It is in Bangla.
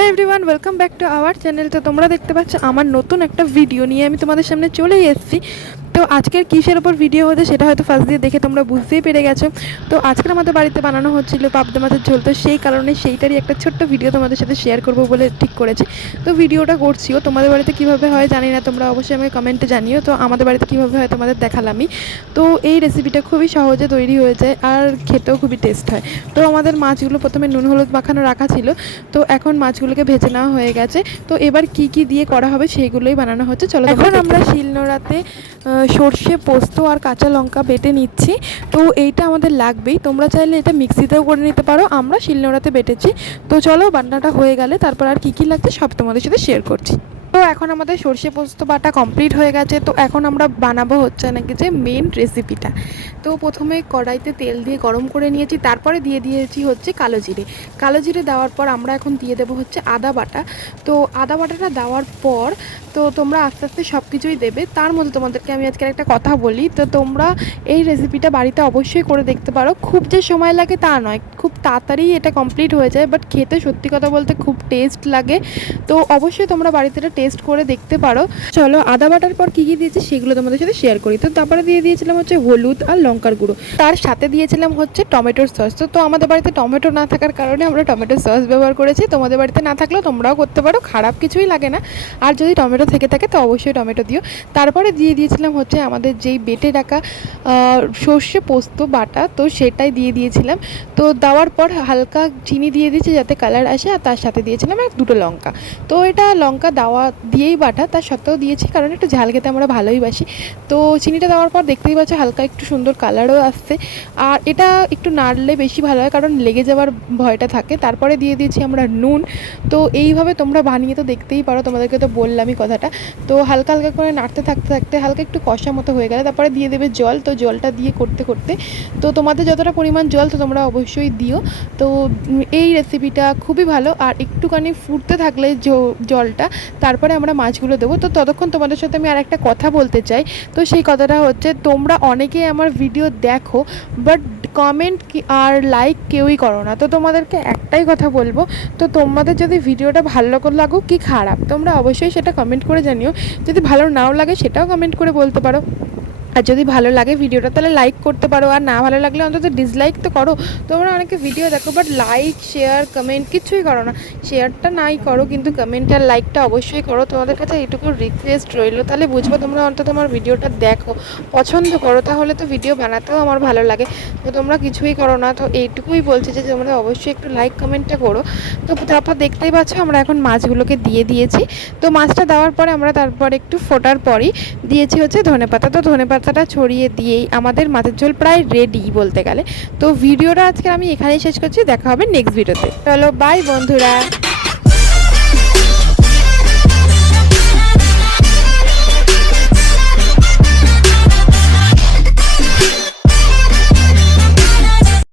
Hello everyone, welcome back to our channel. তো তোমরা দেখতে পাচ্ছ আমার নতুন একটা ভিডিও নিয়ে আমি তোমাদের সামনে চলেই এসেছি। তো আজকের কিসের ওপর ভিডিও হচ্ছে সেটা হয়তো ফার্স্ট দিয়ে দেখে তোমরা বুঝতেই পেরে গেছো। তো আজকের আমাদের বাড়িতে বানানো হচ্ছিল পাবদা মাছের ঝোল। তো সেই কারণে সেইটারই একটা ছোট্ট ভিডিও তোমাদের সাথে শেয়ার করবো বলে ঠিক করেছি। তো ভিডিওটা করছিও, তোমাদের বাড়িতে কীভাবে হয় জানি না, তোমরা অবশ্যই আমাকে কমেন্টে জানিও। তো আমাদের বাড়িতে কীভাবে হয় তোমাদের দেখালামই। তো এই রেসিপিটা খুবই সহজে তৈরি হয়ে যায় আর খেতেও খুবই টেস্ট হয়। তো আমাদের মাছগুলো প্রথমে নুন হলুদ মাখানো রাখা ছিল, তো এখন মাছগুলোকে ভেজে নেওয়া হয়ে গেছে। তো এবার কি কি দিয়ে করা হবে সেইগুলোই বানানো হচ্ছে। চলো এখন আমরা শিলনোড়াতে সর্ষে পোস্ত আর কাঁচা লঙ্কা বেটে নিচ্ছি। তো এইটা আমাদের লাগবেই, তোমরা চাইলে এটা মিক্সিতেও করে নিতে পারো, আমরা শিলনোড়াতে বেটেছি। তো চলো বাটনাটা হয়ে গেলে তারপর আর কী কী লাগছে সব তোমাদের সাথে শেয়ার করছি। তো এখন আমাদের সর্ষে পোস্ত বাটা কমপ্লিট হয়ে গেছে। তো এখন আমরা বানাবো হচ্ছে নাকি যে মেন রেসিপিটা। তো প্রথমে কড়াইতে তেল দিয়ে গরম করে নিয়েছি, তারপরে দিয়ে দিয়েছি হচ্ছে কালো জিরে। কালো জিরে দেওয়ার পর আমরা এখন দিয়ে দেবো হচ্ছে আদা বাটা। তো আদা বাটাটা দেওয়ার পর তো তোমরা আস্তে আস্তে সব কিছুই দেবে। তার মধ্যে তোমাদেরকে আমি আজকের একটা কথা বলি, তো তোমরা এই রেসিপিটা বাড়িতে অবশ্যই করে দেখতে পারো। খুব যে সময় লাগে তা নয়, খুব তাড়াতাড়ি এটা কমপ্লিট হয়ে যায়, বাট খেতে সত্যি কথা বলতে খুব টেস্ট লাগে। তো অবশ্যই তোমরা বাড়িতে এটা টেস্ট করে দেখতে পারো। চলো আদা বাটার পর কী কী দিয়েছি সেগুলো তোমাদের সাথে শেয়ার করি। তো তারপরে দিয়ে দিয়েছিলাম হচ্ছে হলুদ আর লঙ্কার গুঁড়ো, তার সাথে দিয়েছিলাম হচ্ছে টমেটোর সস। তো আমাদের বাড়িতে টমেটো না থাকার কারণে আমরা টমেটোর সস ব্যবহার করেছি। তোমাদের বাড়িতে না থাকলেও তোমরাও করতে পারো, খারাপ কিছুই লাগে না। আর যদি টমেটো থেকে থাকে তো অবশ্যই টমেটো দিও। তারপরে দিয়ে দিয়েছিলাম হচ্ছে আমাদের যেই বেটে রাখা সর্ষে পোস্ত বাটা, তো সেটাই দিয়ে দিয়েছিলাম। তো দেওয়ার পর হালকা চিনি দিয়ে দিয়েছি যাতে কালার আসে, আর তার সাথে দিয়েছিলাম এক দুটো লঙ্কা। তো এটা লঙ্কা দেওয়া দিয়েই বাটা, তার সত্ত্বেও দিয়েছি কারণ একটু ঝাল খেতে আমরা ভালোই বাসি। তো চিনিটা দেওয়ার পর দেখতেই পাচ্ছ হালকা একটু সুন্দর কালারও আসছে। আর এটা একটু নাড়লে বেশি ভালো হয় কারণ লেগে যাওয়ার ভয়টা থাকে। তারপরে দিয়ে দিয়েছি আমরা নুন। তো এইভাবে তোমরা বানিয়ে তো দেখতেই পারো, তোমাদেরকে তো বললামই কথাটা। তো হালকা হালকা করে নাড়তে থাকতে থাকতে হালকা একটু কষা মতো হয়ে গেলে তারপরে দিয়ে দেবে জল। তো জলটা দিয়ে করতে করতে তো তোমাদের যতটা পরিমাণ জল তো তোমরা অবশ্যই দিও। তো এই রেসিপিটা খুবই ভালো, আর একটুখানি ফুটতে থাকলে জলটা তারপরে আমরা মাছগুলো দেবো। তো ততক্ষণ তোমাদের সাথে আমি আর একটা কথা বলতে চাই। তো সেই কথাটা হচ্ছে, তোমরা অনেকেই আমার ভিডিও দেখো বাট কমেন্ট আর লাইক কেউই করো না। তো তোমাদেরকে একটাই কথা বলবো, তো তোমাদের যদি ভিডিওটা ভালো লাগুক কি খারাপ তোমরা অবশ্যই সেটা কমেন্ট করে জানিও। যদি ভালো নাও লাগে সেটাও কমেন্ট করে বলতে পারো। আর যদি ভালো লাগে ভিডিওটা তাহলে লাইক করতে পারো, আর না ভালো লাগলে অন্তত ডিসলাইক তো করো। তোমরা অনেকে ভিডিও দেখো বাট লাইক শেয়ার কমেন্ট কিছুই করো না। শেয়ারটা নাই করো কিন্তু কমেন্ট আর লাইকটা অবশ্যই করো। তোমাদের কাছে এইটুকু রিকোয়েস্ট রইলো, তাহলে বুঝবো তোমরা অন্তত আমার ভিডিওটা দেখো, পছন্দ করো, তাহলে তো ভিডিও বানাতেও আমার ভালো লাগে। তো তোমরা কিছুই করো না, তো এইটুকুই বলছি যে তোমরা অবশ্যই একটু লাইক কমেন্টটা করো। তো তারপর দেখতেই পাচ্ছ আমরা এখন মাছগুলোকে দিয়ে দিয়েছি। তো মাছটা দেওয়ার পরে আমরা তারপর একটু ফোটার পরই দিয়েছি হচ্ছে ধনেপাতা। তো ধনেপাতাটা ছড়িয়ে দিয়েই আমাদের মাছের ঝোল প্রায় রেডি বলতে গেলে। তো ভিডিওটা আজকে আমি এখানেই শেষ করছি, দেখা হবে নেক্সট ভিডিওতে। চলো বাই বন্ধুরা।